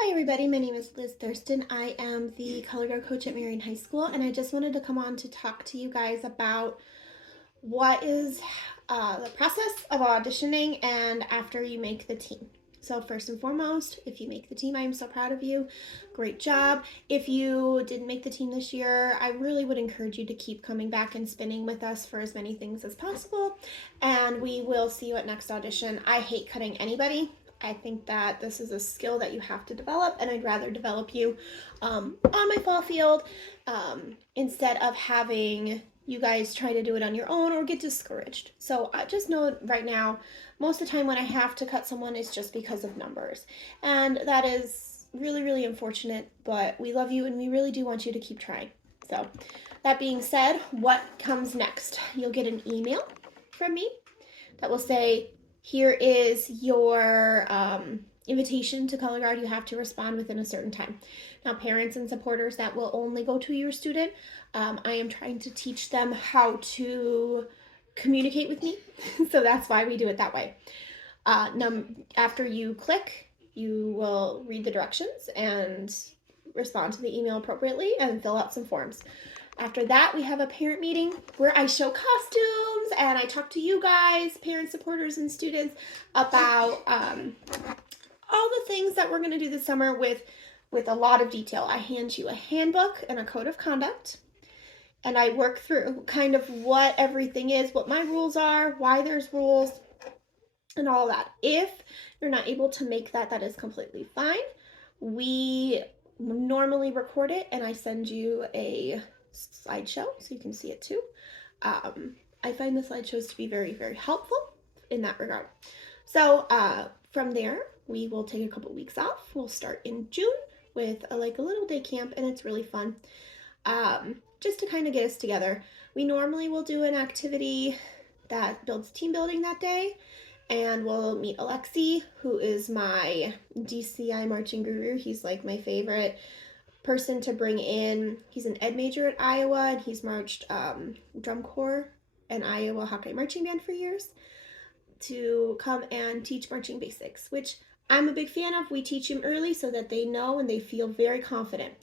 Hi everybody, my name is Liz Thurston. I am the color guard coach at Marion High School, and I just wanted to come on to talk to you guys about what is the process of auditioning and after you make the team. So first and foremost, if you make the team, I am so proud of you. Great job. If you didn't make the team this year, I really would encourage you to keep coming back and spinning with us for as many things as possible, and we will see you at next audition. I hate cutting anybody. I think that this is a skill that you have to develop, and I'd rather develop you on my fall field instead of having you guys try to do it on your own or get discouraged. So I just know right now, most of the time when I have to cut someone, it's just because of numbers. And that is really, really unfortunate, but we love you and we really do want you to keep trying. So that being said, what comes next? You'll get an email from me that will say, here is your invitation to color guard. You have to respond within a certain time. Now, parents and supporters, that will only go to your student. I am trying to teach them how to communicate with me, so that's why we do it that way. After you click, you will read the directions and respond to the email appropriately and fill out some forms. After that, we have a parent meeting where I show costumes and I talk to you guys, parents, supporters, and students about all the things that we're going to do this summer with a lot of detail. I hand you a handbook and a code of conduct, and I work through kind of what everything is, what my rules are, why there's rules, and all that. If you're not able to make that, that is completely fine. We normally record it and I send you a slideshow so you can see it too. I find the slideshows to be very, very helpful in that regard. So from there, we will take a couple weeks off. We'll start in June with a little day camp, and it's really fun. Just to kind of get us together. We normally will do an activity that builds team building that day, and we'll meet Alexi, who is my DCI marching guru. He's like my favorite person to bring in. He's an ed major at Iowa, and he's marched drum corps and Iowa Hawkeye marching band for years, to come and teach marching basics, which I'm a big fan of. We teach them early so that they know and they feel very confident.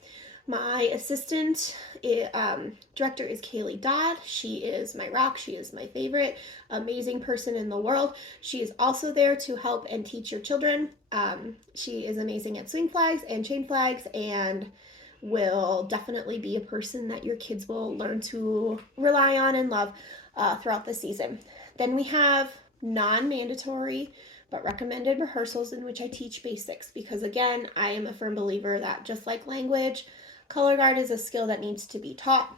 My assistant director is Kaylee Dodd. She is my rock. She is my favorite, amazing person in the world. She is also there to help and teach your children. She is amazing at swing flags and chain flags, and will definitely be a person that your kids will learn to rely on and love throughout the season. Then we have non-mandatory but recommended rehearsals in which I teach basics, because again, I am a firm believer that just like language, color guard is a skill that needs to be taught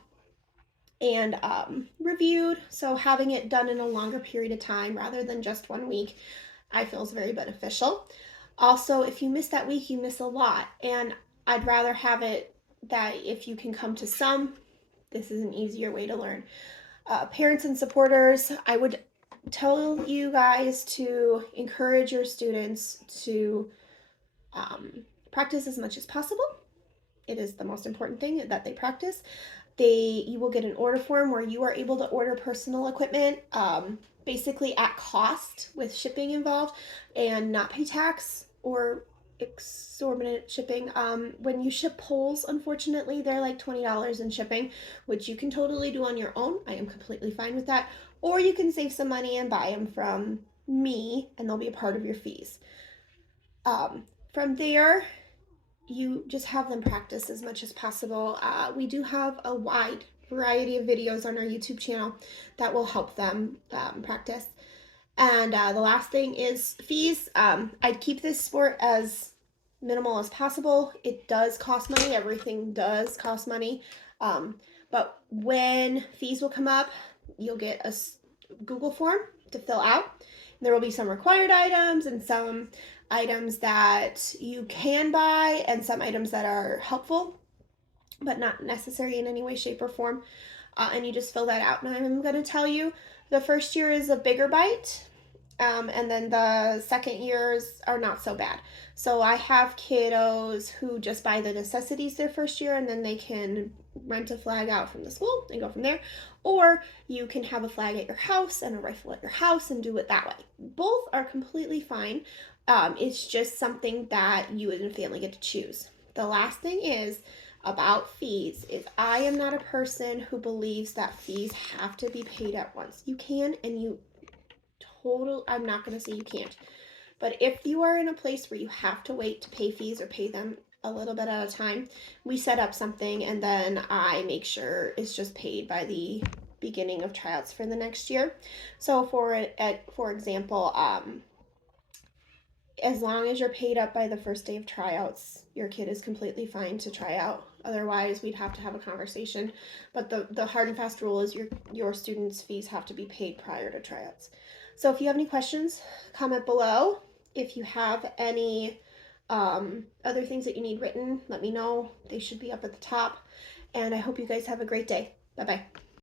and reviewed. So having it done in a longer period of time rather than just 1 week, I feel is very beneficial. Also, if you miss that week, you miss a lot, and I'd rather have it that if you can come to some, this is an easier way to learn. Parents and supporters, I would tell you guys to encourage your students to practice as much as possible. It is the most important thing that they practice. You will get an order form where you are able to order personal equipment basically at cost with shipping involved, and not pay tax or exorbitant shipping. When you ship poles, unfortunately, they're like $20 in shipping, which you can totally do on your own. I am completely fine with that. Or you can save some money and buy them from me, and they'll be a part of your fees. From there, you just have them practice as much as possible. We do have a wide variety of videos on our YouTube channel that will help them practice. And the last thing is fees. I'd keep this sport as minimal as possible. It does cost money. Everything does cost money. But when fees will come up, you'll get a Google form to fill out. There will be some required items and some items that you can buy and some items that are helpful but not necessary in any way, shape, or form. And you just fill that out. And I'm going to tell you, the first year is a bigger bite, and then the second years are not so bad. So I have kiddos who just buy the necessities their first year, and then they can rent a flag out from the school and go from there. Or you can have a flag at your house and a rifle at your house and do it that way. Both are completely fine. It's just something that you and your family get to choose. The last thing is about fees is I am not a person who believes that fees have to be paid at once. You can, and you I'm not going to say you can't. But if you are in a place where you have to wait to pay fees or pay them a little bit at a time, we set up something and then I make sure it's just paid by the beginning of tryouts for the next year. So for example, as long as you're paid up by the first day of tryouts, your kid is completely fine to try out. Otherwise, we'd have to have a conversation. But the hard and fast rule is your students' fees have to be paid prior to tryouts. So if you have any questions, comment below. If you have any other things that you need written, let me know. They should be up at the top. And I hope you guys have a great day. Bye bye.